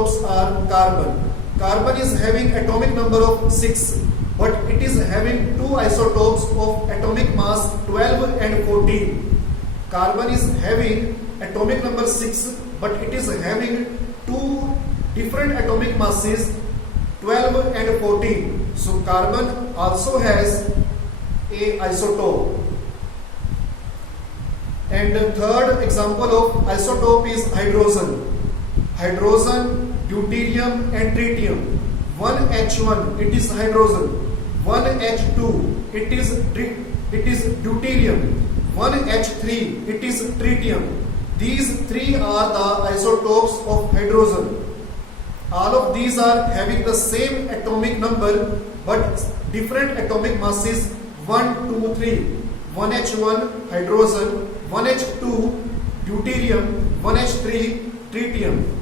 isotopes are carbon. Carbon is having atomic number of 6, but it is having two isotopes of atomic mass 12 and 14. Carbon is having atomic number 6, but it is having two different atomic masses 12 and 14. So carbon also has a isotope. And the third example of isotope is hydrogen. Hydrogen, deuterium and tritium. 1H1 it is hydrogen. 1H2 it is deuterium. 1H3 it is tritium. These three are the isotopes of hydrogen. All of these are having the same atomic number but different atomic masses 1, 2, 3. 1H1 hydrogen, 1H2 deuterium, 1H3 tritium.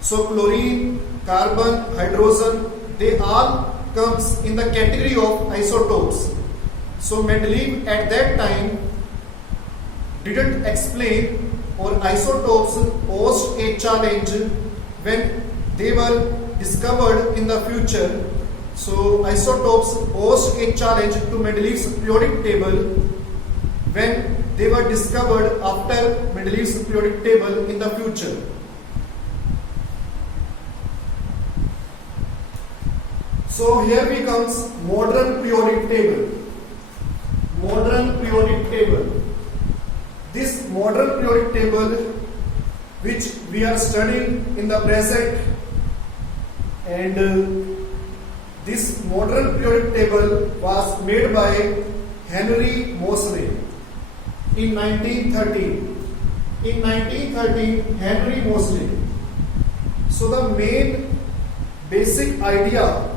So chlorine, carbon, hydrogen, they all comes in the category of isotopes. So Mendeleev at that time didn't explain, or isotopes posed a challenge when they were discovered in the future. So isotopes posed a challenge to Mendeleev's periodic table when they were discovered after Mendeleev's periodic table in the future. So here we comes modern periodic table. Modern periodic table. This modern periodic table which we are studying in the present, and this modern periodic table was made by Henry Moseley in 1913. In 1913, Henry Moseley. So the main basic idea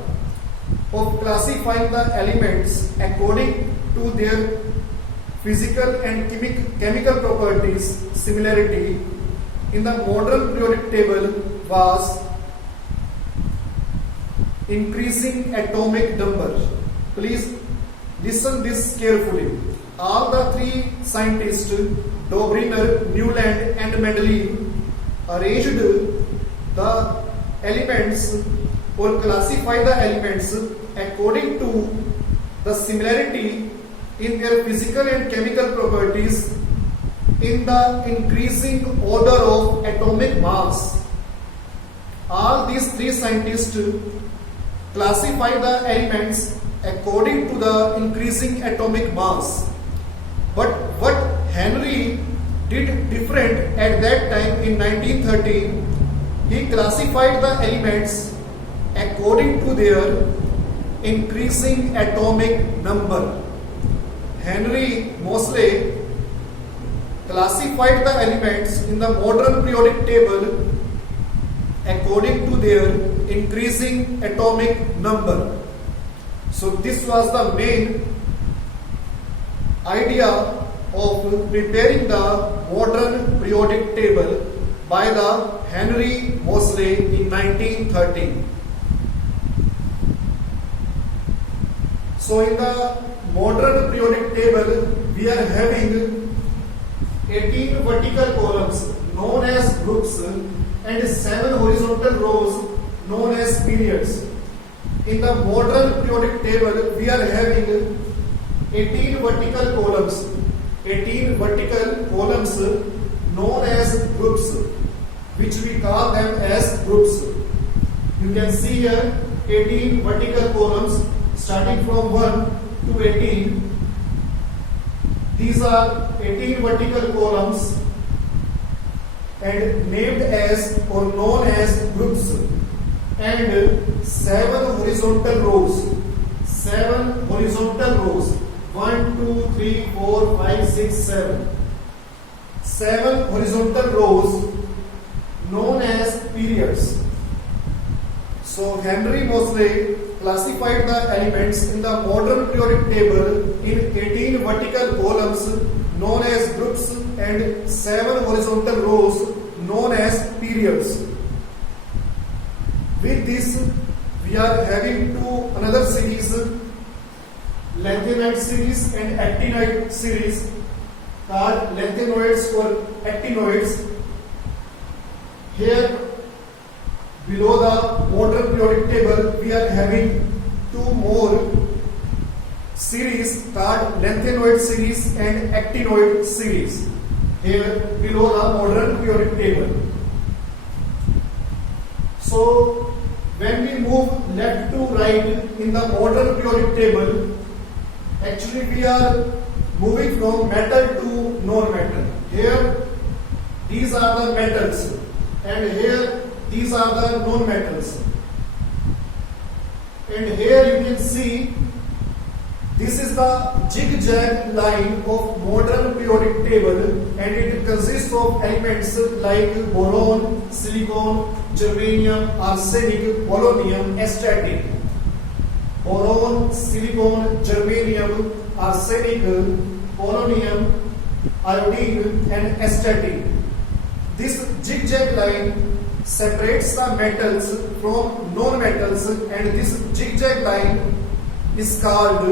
of classifying the elements according to their physical and chemical properties, similarity, in the modern periodic table was increasing atomic number. Please listen this carefully. All the three scientists, Dobriner, Newland and Mendeleev, arranged the elements or classify the elements according to the similarity in their physical and chemical properties in the increasing order of atomic mass. All these three scientists classify the elements according to the increasing atomic mass. But what Henry did different at that time in 1913, he classified the elements according to their increasing atomic number. Henry Moseley classified the elements in the modern periodic table according to their increasing atomic number. So this was the main idea of preparing the modern periodic table by the Henry Moseley in 1913. So in the modern periodic table, we are having 18 vertical columns known as groups and 7 horizontal rows known as periods. In the modern periodic table, we are having 18 vertical columns. 18 vertical columns known as groups, which we call them as groups. You can see here 18 vertical columns starting from 1 to 18. These are 18 vertical columns and named as or known as groups, and 7 horizontal rows. 7 horizontal rows. 1, 2, 3, 4, 5, 6, 7. 7 horizontal rows known as periods. So Henry Moseley classified the elements in the modern periodic table in 18 vertical columns known as groups and 7 horizontal rows known as periods. With this, we are having another series, lanthanoid series and actinoid series, called lanthanoids or actinoids. Here below the modern periodic table, we are having two more series called lanthanoid series and actinoid series here below the modern periodic table. So when we move left to right in the modern periodic table, actually we are moving from metal to non-metal. Here these are the metals and here these are the non-metals. And here you can see this is the zigzag line of modern periodic table, and it consists of elements like boron, silicon, germanium, arsenic, polonium, astatine. Boron, silicon, germanium, arsenic, polonium, iodine and astatine. This zigzag line separates the metals from non-metals, and this zigzag line is called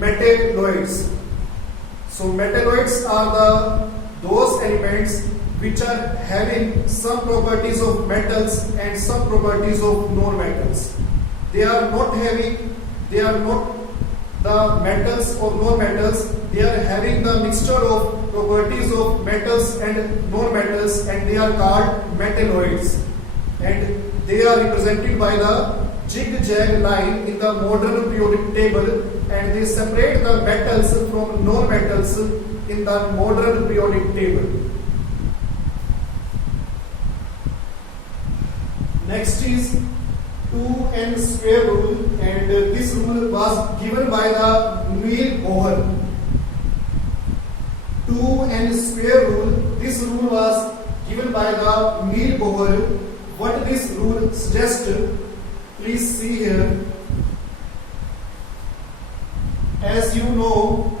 metalloids. So metalloids are those elements which are having some properties of metals and some properties of non-metals. They are not the metals or non-metals, they are having the mixture of properties of metals and non-metals, and they are called metalloids. And they are represented by the zigzag line in the modern periodic table, and they separate the metals from non-metals in the modern periodic table. Next is 2n square rule, and this rule was given by the Niels Bohr. 2n square rule, this rule was given by the Niels Bohr. What this rule suggests, please see here. As you know,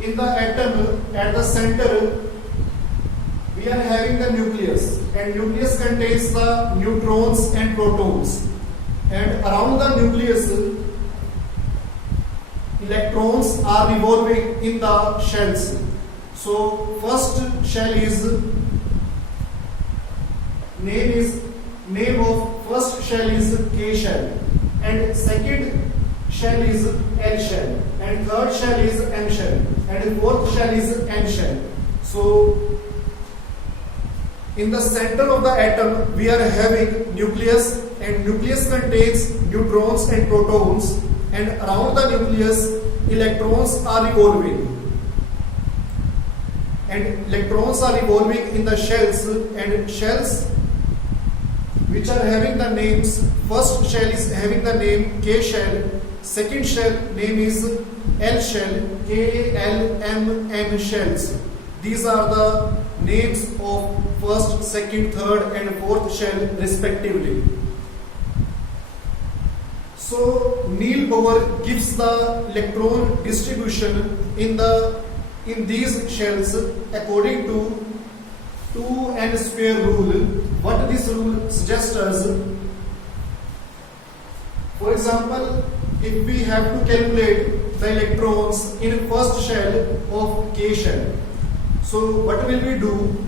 in the atom at the center we are having the nucleus, and nucleus contains the neutrons and protons, and around the nucleus electrons are revolving in the shells. So first shell is name of first shell is K shell, and second shell is L shell, and third shell is M shell, and fourth shell is N shell. So in the center of the atom we are having nucleus, and nucleus contains neutrons and protons, and around the nucleus electrons are revolving, and electrons are revolving in the shells, and shells which are having the names, first shell is having the name K shell, second shell name is L shell, K, L, M, N shells. These are the names of first, second, third and fourth shell respectively. So Niels Bohr gives the electron distribution in these shells according to 2n square rule. What this rule suggests us, for example, if we have to calculate the electrons in first shell of K shell, so what will we do?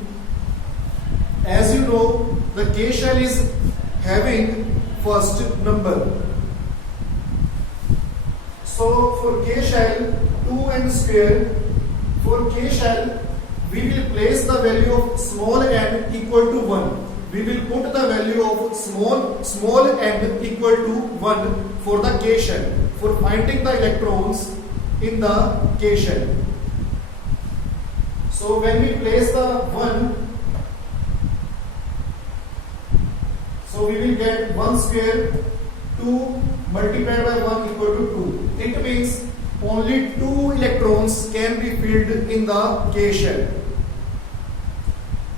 As you know, the K shell is having first number. So for K shell 2n square, for K shell we will place the value of small n equal to 1. We will put the value of small n equal to 1 for the K shell, for finding the electrons in the K shell. So when we place the 1, so we will get 1 square, 2 multiplied by 1 equal to 2. It means only 2 electrons can be filled in the K shell.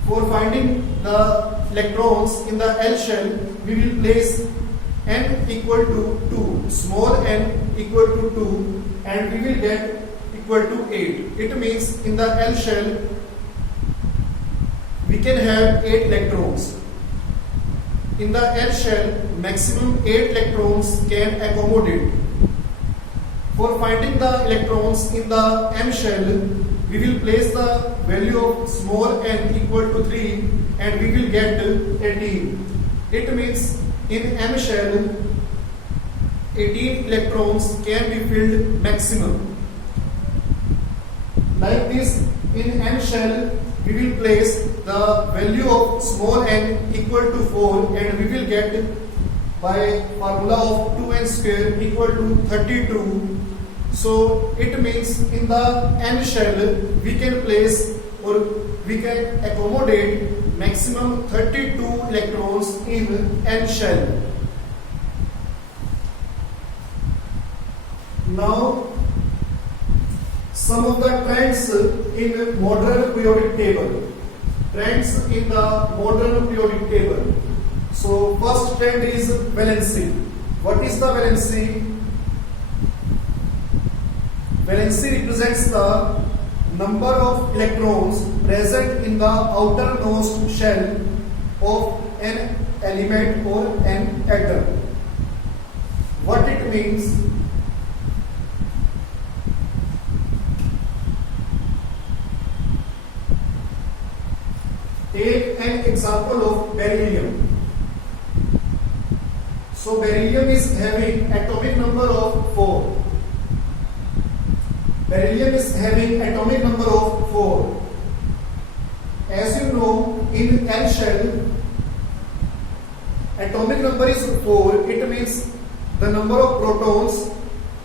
For finding the electrons in the L shell, we will place n equal to 2, small n equal to 2, and we will get equal to 8. It means in the L shell we can have 8 electrons. In the L shell, maximum 8 electrons can accommodate. For finding the electrons in the M shell, we will place the value of small n equal to 3, and we will get 18. It means in M shell 18 electrons can be filled maximum. Like this, in N shell we will place the value of small n equal to 4 and we will get by formula of 2n square equal to 32. So it means in the N shell we can place or we can accommodate maximum 32 electrons in N shell. Now some of the trends in modern periodic table. Trends in the modern periodic table. So first trend is valency. What is the valency? Valency represents the number of electrons present in the outermost shell of an element or an atom. What it means? Take an example of beryllium. So beryllium is having atomic number of 4. Beryllium is having atomic number of 4. As you know, in N shell, atomic number is 4. It means the number of protons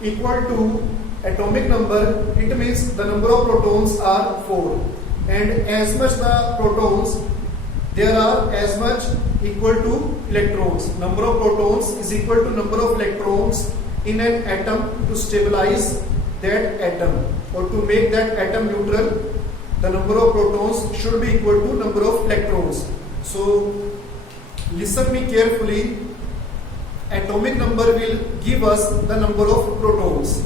equal to atomic number. It means the number of protons are 4. And as much the protons, there are as much equal to electrons. Number of protons is equal to number of electrons in an atom. To stabilize that atom or to make that atom neutral, the number of protons should be equal to number of electrons. So listen me carefully. Atomic number will give us the number of protons.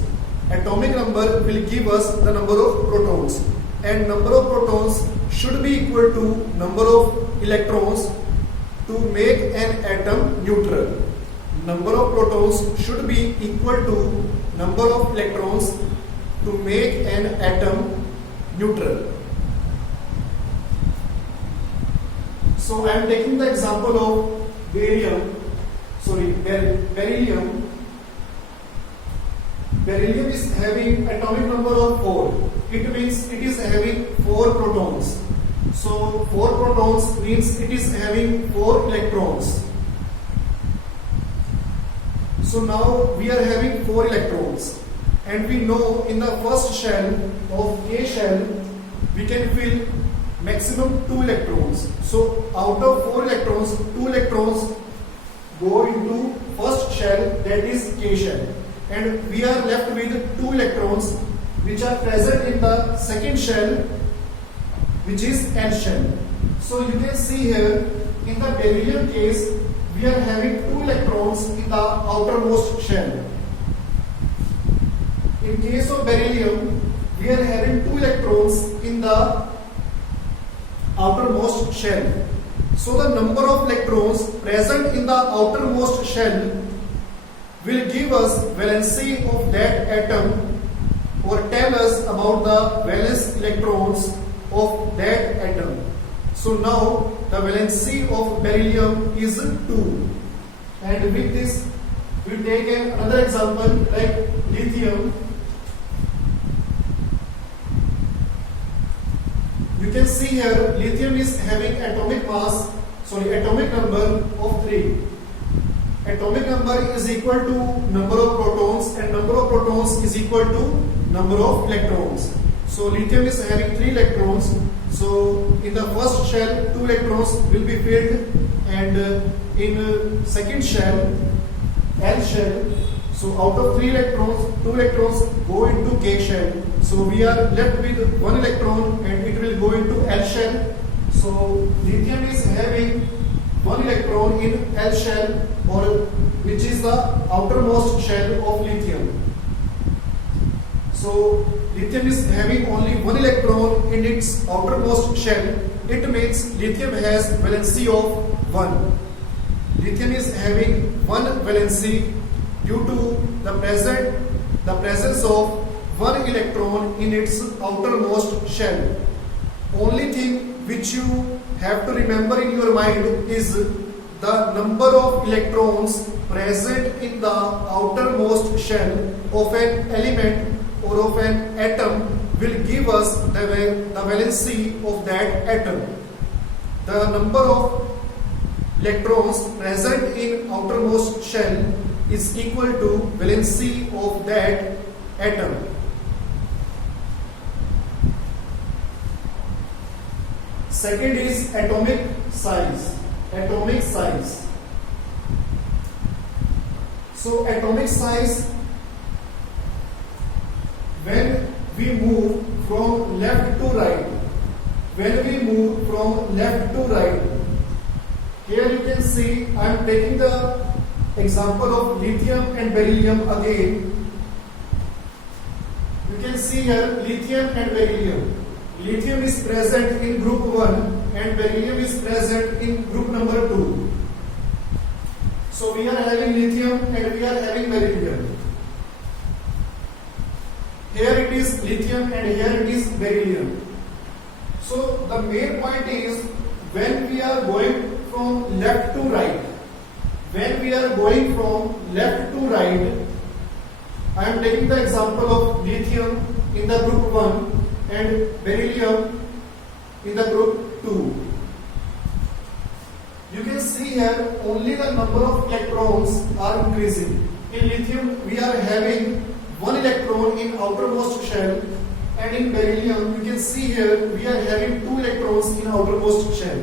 Atomic number will give us the number of protons. And number of protons should be equal to number of electrons to make an atom neutral. Number of protons should be equal to number of electrons to make an atom neutral. So I am taking the example of beryllium. Beryllium is having atomic number of 4. It means it is having 4 protons. So 4 protons means it is having 4 electrons. So now we are having 4 electrons. And we know in the first shell of K shell, we can fill maximum 2 electrons. So out of 4 electrons, 2 electrons go into first shell, that is K shell. And we are left with 2 electrons which are present in the second shell, which is N shell. So you can see here in the beryllium case, we are having 2 electrons in the outermost shell. In case of beryllium, we are having 2 electrons in the outermost shell. So the number of electrons present in the outermost shell will give us valency of that atom or tell us about the valence electrons of that atom. So now the valency of beryllium is 2. And with this we take another example like lithium. You can see here lithium is having atomic number of 3. Atomic number is equal to number of protons and number of protons is equal to number of electrons. So lithium is having 3 electrons. So in the first shell 2 electrons will be filled, and in second shell, L shell, so out of 3 electrons, 2 electrons go into K shell. So we are left with 1 electron and it will go into L shell. So lithium is having 1 electron in L shell, or which is the outermost shell of lithium. So lithium is having only 1 electron in its outermost shell. It means lithium has valency of 1. Lithium is having 1 valency due to the presence of 1 electron in its outermost shell. Only thing which you have to remember in your mind is the number of electrons present in the outermost shell of an element or of an atom will give us the valency of that atom. The number of electrons present in outermost shell is equal to valency of that atom. Second is atomic size. Atomic size. So atomic size, when we move from left to right, here you can see I am taking the example of lithium and beryllium again. You can see here lithium and beryllium. Lithium is present in group 1 and beryllium is present in group number 2. So we are having lithium and we are having beryllium. Here it is lithium and here it is beryllium. So the main point is when we are going from left to right, I am taking the example of lithium in the group 1 and beryllium in the group 2. You can see here only the number of electrons are increasing. In lithium we are having 1 electron in outermost shell, and in beryllium you can see here we are having 2 electrons in outermost shell.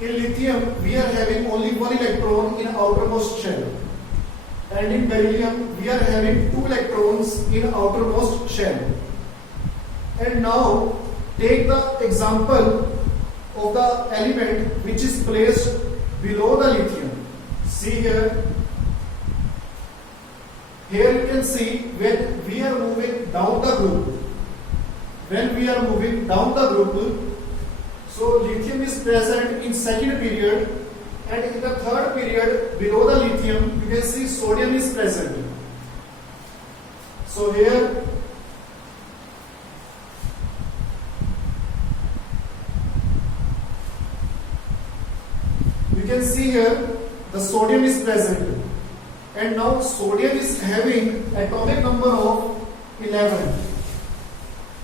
In lithium we are having only 1 electron in outermost shell, and in beryllium we are having 2 electrons in outermost shell. And now take the example of the element which is placed below the lithium. See here you can see when we are moving down the group, so lithium is present in second period, and in the third period below the lithium you can see sodium is present. So here you can see here the sodium is present, and now sodium is having atomic number of 11.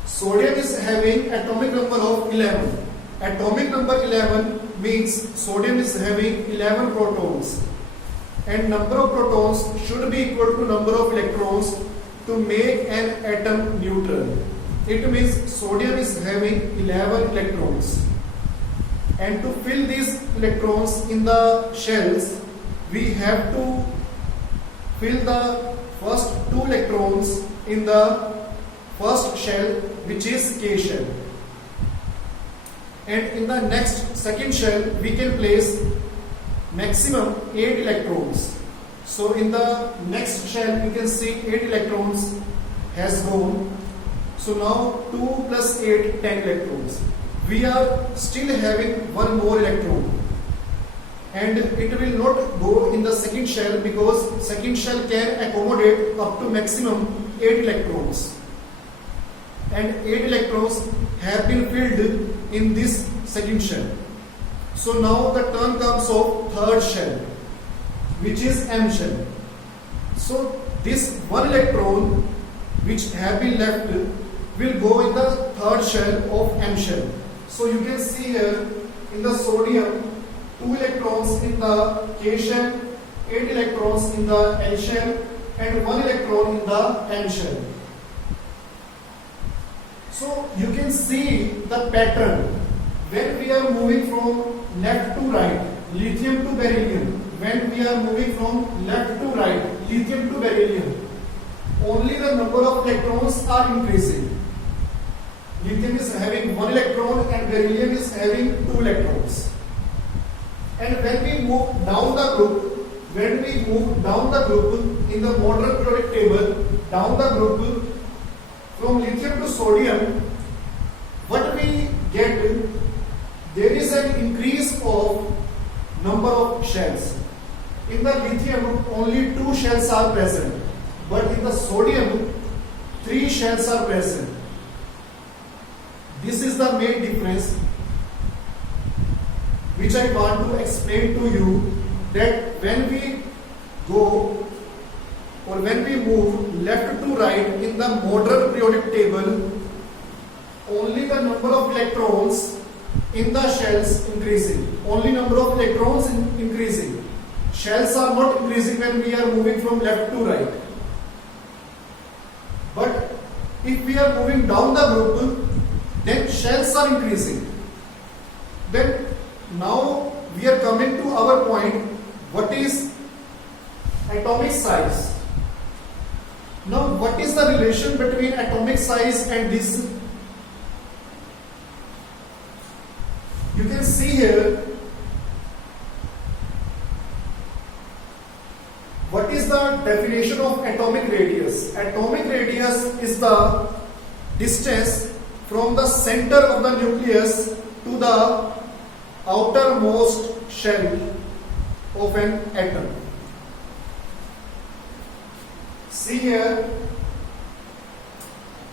Sodium is having atomic number of 11. Atomic number 11 means sodium is having 11 protons, and number of protons should be equal to number of electrons to make an atom neutral. It means sodium is having 11 electrons, and to fill these electrons in the shells we have to fill the first 2 electrons in the first shell, which is K shell, and in the next second shell we can place maximum 8 electrons. So in the next shell you can see 8 electrons has gone. So now 2 plus 8, 10 electrons. We are still having 1 more electron, and it will not go in the second shell because second shell can accommodate up to maximum 8 electrons, and 8 electrons have been filled in this second shell. So now the turn comes of third shell, which is M shell. So this 1 electron which have been left will go in the third shell of M shell. So you can see here in the sodium 2 electrons in the K shell, 8 electrons in the L shell, and 1 electron in the M shell. So you can see the pattern when we are moving from left to right, lithium to beryllium. When we are moving from left to right, lithium to beryllium, only the number of electrons are increasing. Lithium is having 1 electron and beryllium is having 2 electrons. And when we move down the group in the modern periodic table, down the group from lithium to sodium, what we get, there is an increase of number of shells. In the lithium only 2 shells are present, but in the sodium 3 shells are present. This is the main difference which which I want to explain to you, that when we go or when we move left to right in the modern periodic table, only the number of electrons in the shells increasing. Only number of electrons increasing. Shells are not increasing when we are moving from left to right. But if we are moving down the group, then shells are increasing. Then now we are coming to our point, what is atomic size? Now what is the relation between atomic size and this? You can see here, what is the definition of atomic radius? Atomic radius is the distance from the center of the nucleus to the outermost shell of an atom. See here,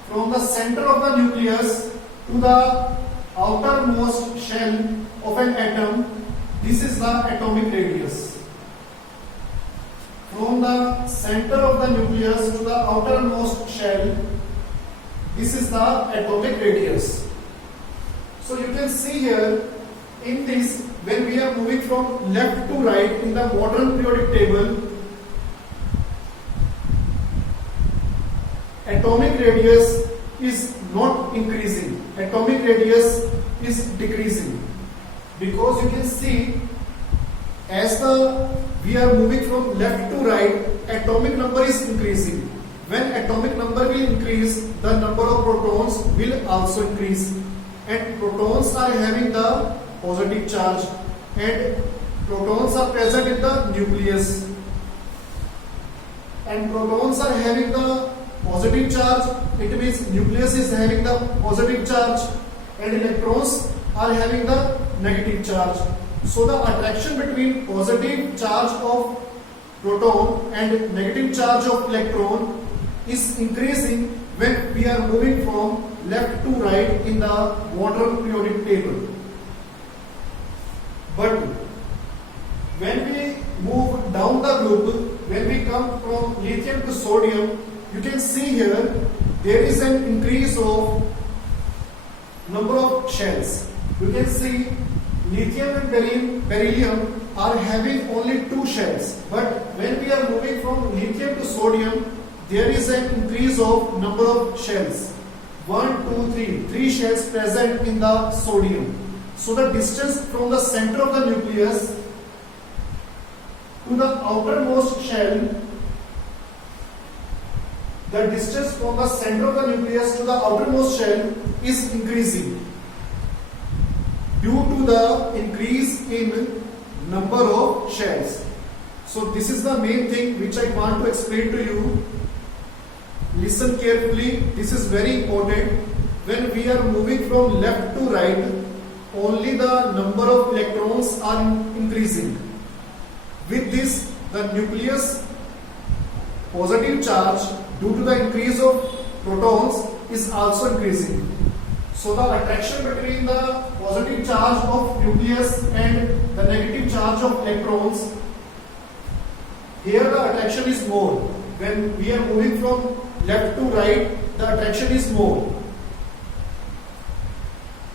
from the center of the nucleus to the outermost shell of an atom, this is the atomic radius. From the center of the nucleus to the outermost shell, this is the atomic radius. So you can see here, in this, when we are moving from left to right in the modern periodic table, atomic radius is not increasing. Atomic radius is decreasing, because you can see, as we are moving from left to right, atomic number is increasing. When atomic number will increase, the number of protons will also increase, and protons are having the positive charge, and protons are present in the nucleus, and protons are having the positive charge. It means nucleus is having the positive charge and electrons are having the negative charge. So the attraction between positive charge of proton and negative charge of electron is increasing when we are moving from left to right in the modern periodic table. But when we move down the group, when we come from lithium to sodium, you can see here there is an increase of number of shells. You can see lithium and beryllium are having only 2 shells, but when we are moving from lithium to sodium, there is an increase of number of shells. 1, 2, 3 shells present in the sodium. So the distance from the center of the nucleus to the outermost shell, the distance from the center of the nucleus to the outermost shell is increasing due to the increase in number of shells. So this is the main thing which I want to explain to you. Listen carefully, this is very important. When we are moving from left to right, only the number of electrons are increasing. With this, the nucleus positive charge due to the increase of protons is also increasing. So the attraction between the positive charge of nucleus and the negative charge of electrons, here the attraction is more. When we are moving from left to right, the attraction is more.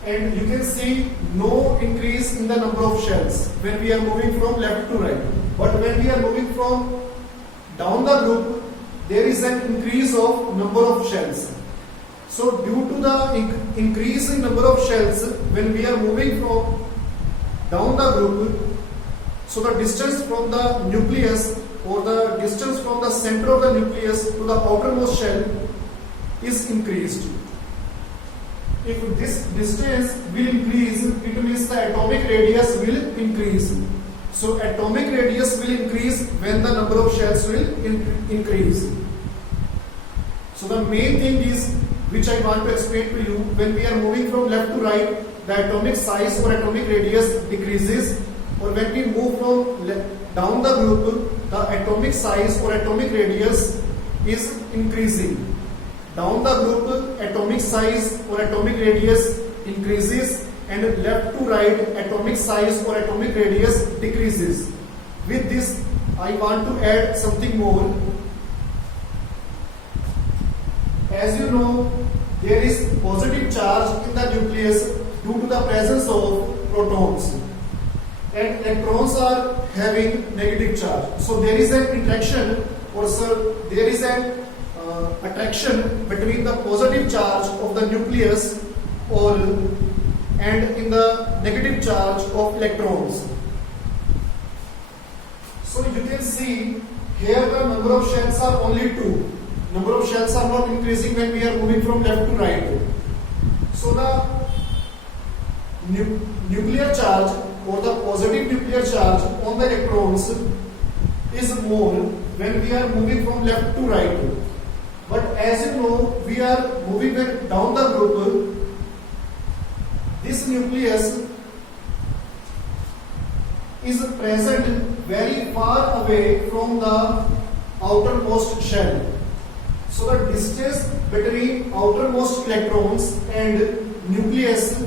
And you can see no increase in the number of shells when we are moving from left to right. But when we are moving from down the group, there is an increase of number of shells. So due to the increase in number of shells, when we are moving from down the group, so the distance from the nucleus or the distance from the center of the nucleus to the outermost shell is increased. If this distance will increase, it means the atomic radius will increase. So atomic radius will increase when the number of shells will increase. So the main thing is, which I want to explain to you, when we are moving from left to right, the atomic size or atomic radius decreases, or when we move from down the group, the atomic size or atomic radius is increasing. Down the group, atomic size or atomic radius increases, and left to right atomic size or atomic radius decreases. With this, I want to add something more. As you know, there is positive charge in the nucleus due to the presence of protons, and electrons are having negative charge. So there is an interaction, or there is an attraction between the positive charge of the nucleus and in the negative charge of electrons. So you can see here the number of shells are only 2. Number of shells are not increasing when we are moving from left to right. So the nuclear charge or the positive nuclear charge on the electrons is more when we are moving from left to right. But as you know, we are moving down the group. This nucleus is present very far away from the outermost shell. So the distance between outermost electrons and nucleus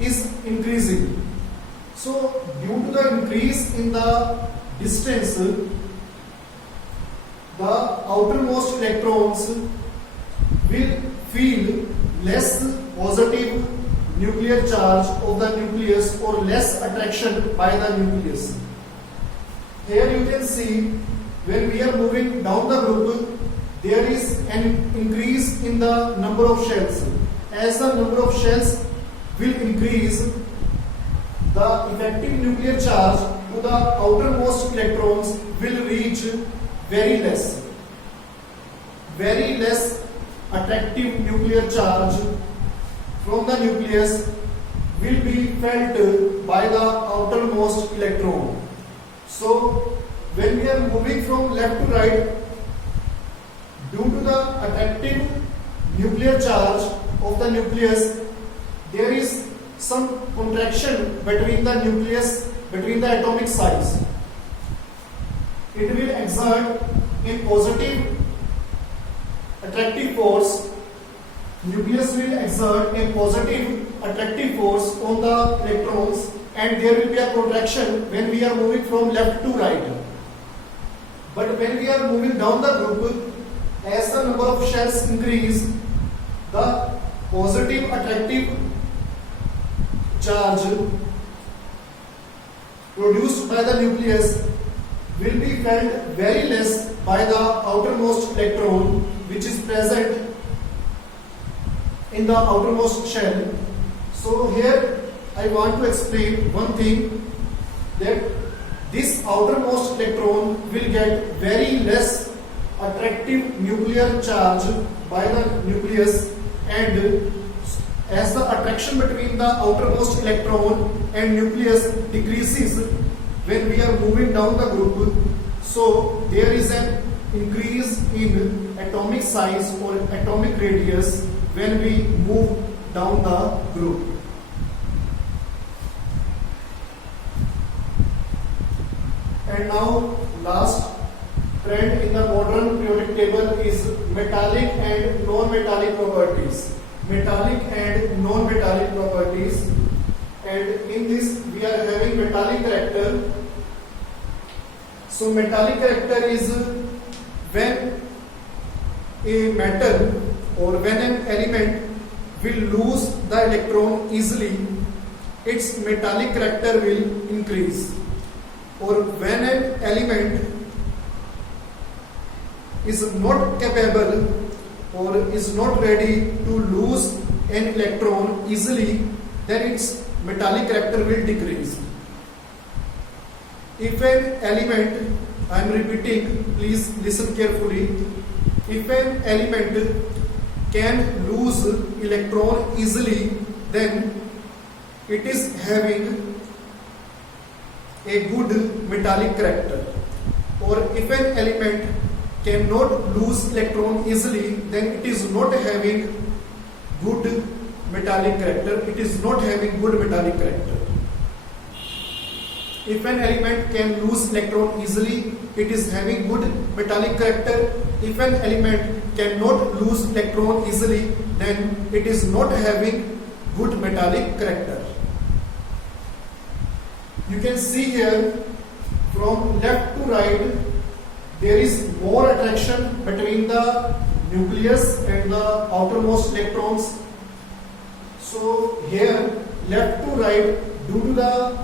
is increasing. So due to the increase in the distance, the outermost electrons will feel less positive nuclear charge of the nucleus or less attraction by the nucleus. Here you can see when we are moving down the group, there is an increase in the number of shells. As the number of shells will increase, the effective nuclear charge to the outermost electrons will reach very less attractive nuclear charge from the nucleus will be felt by the outermost electron. So when we are moving from left to right, due to the attractive nuclear charge of the nucleus, there is some contraction between the nucleus, between the atomic size. It will exert a positive attractive force. Nucleus will exert a positive attractive force on the electrons, and there will be a contraction when we are moving from left to right. But when we are moving down the group, as the number of shells increase, the positive attractive charge produced by the nucleus will be felt very less by the outermost electron, which is present in the outermost shell. So here I want to explain one thing, that this outermost electron will get very less attractive nuclear charge by the nucleus, and as the attraction between the outermost electron and nucleus decreases when we are moving down the group, so there is an increase in atomic size or atomic radius when we move down the group. And now last trend in the modern periodic table is metallic and non-metallic properties. Metallic and non-metallic properties, and in this we are having metallic character. So metallic character is when a metal or when an element will lose the electron easily, its metallic character will increase. Or when an element is not capable or is not ready to lose an electron easily, then its metallic character will decrease. If an element, I am repeating, please listen carefully, if an element can lose electron easily, then it is having a good metallic character. Or if an element cannot lose electron easily, then it is not having good metallic character. It is not having good metallic character. If an element can lose electron easily, it is having good metallic character. If an element cannot lose electron easily, then it is not having good metallic character. You can see here from left to right there is more attraction between the nucleus and the outermost electrons. So here left to right, due to the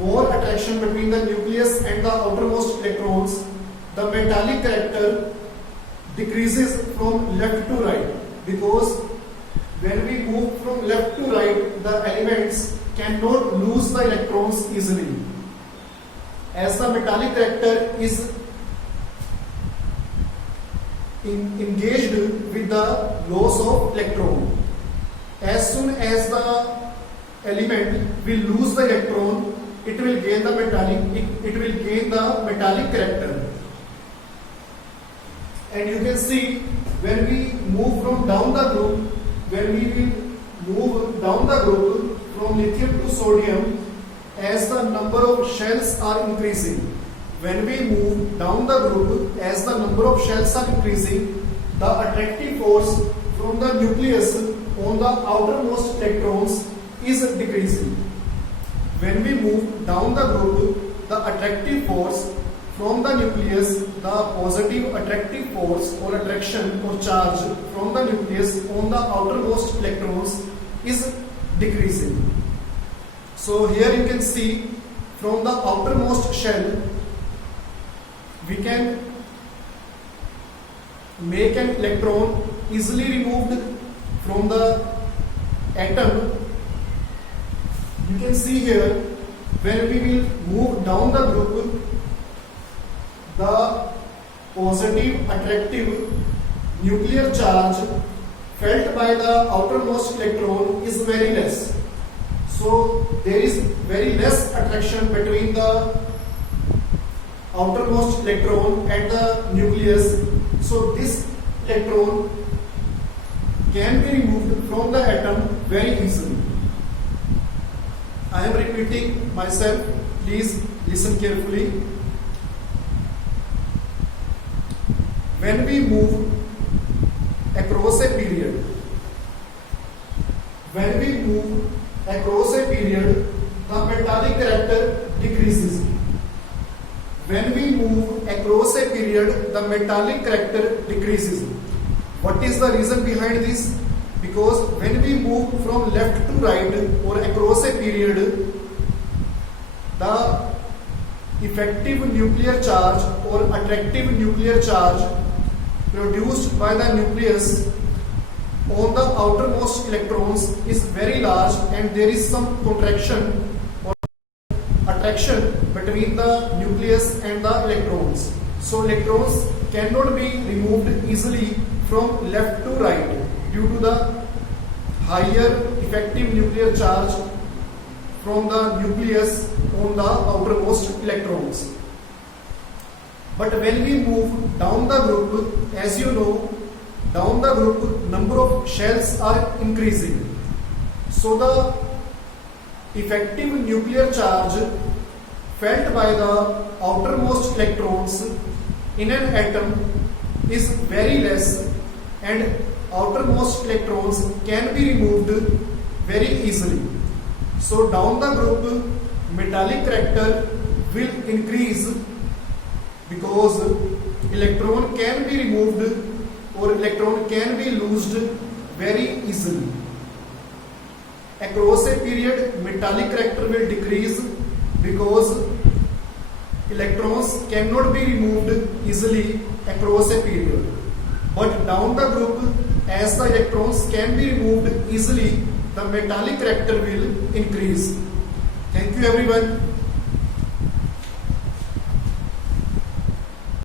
more attraction between the nucleus and the outermost electrons, the metallic character decreases from left to right, because when we move from left to right, the elements cannot lose the electrons easily, as the metallic character is engaged with the loss of electron. As soon as the element will lose the electron, it will gain the metallic character. And you can see when we move from down the group, when we will move down the group from lithium to sodium, as the number of shells are increasing. When we move down the group, as the number of shells are increasing, the attractive force from the nucleus on the outermost electrons is decreasing. When we move down the group, the attractive force from the nucleus, the positive attractive force or attraction or charge from the nucleus on the outermost electrons is decreasing. So here you can see from the outermost shell, we can make an electron easily removed from the atom. You can see here when we will move down the group, the positive attractive nuclear charge felt by the outermost electron is very less. So there is very less attraction between the outermost electron and the nucleus. So this electron can be removed from the atom very easily. I am repeating myself, please listen carefully. When we move across a period, the metallic character decreases. When we move across a period, the metallic character decreases. What is the reason behind this? Because when we move from left to right or across a period, the effective nuclear charge or attractive nuclear charge produced by the nucleus on the outermost electrons is very large, and there is some contraction or attraction between the nucleus and the electrons. So electrons cannot be removed easily from left to right due to the higher effective nuclear charge from the nucleus on the outermost electrons. But when we move down the group, as you know, down the group number of shells are increasing. So the effective nuclear charge felt by the outermost electrons in an atom is very less, and outermost electrons can be removed very easily. So down the group, metallic character will increase because electron can be removed or electron can be loosed very easily. Across a period, metallic character will decrease because electrons cannot be removed easily across a period. But down the group, as the electrons can be removed easily, the metallic character will increase. Thank you everyone.